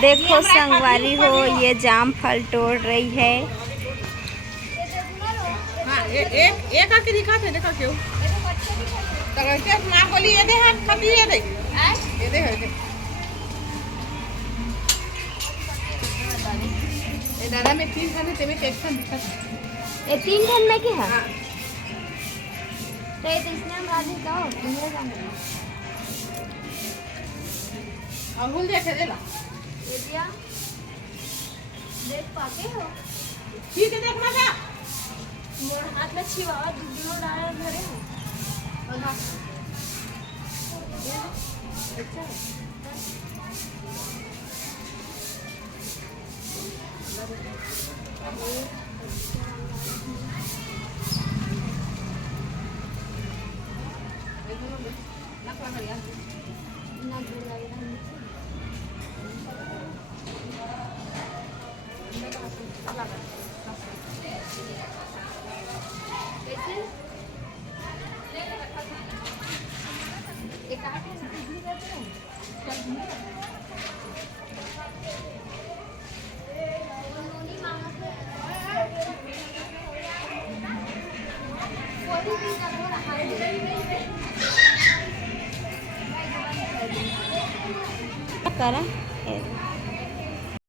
देखो संगवारी हो, ये जाम फल तोड़ रही है। हाँ, एक आके दिखा थे, देखा क्यों? तगड़के माँ बोली ये दे हाथ खाती ये दे ये दादा में 3 खाने ते में एक खान दिखा था। ये 3 घंटे में क्या है? हाँ। तो ये तो इसने हम राजी कहो तुम्हें जाने अंगूल देखे दे ला ये दिया देख पाते हो? ठीक है देखना क्या? मोर हाथ में छिवा दूध डाले भरे हो और ना अच्छा ना करा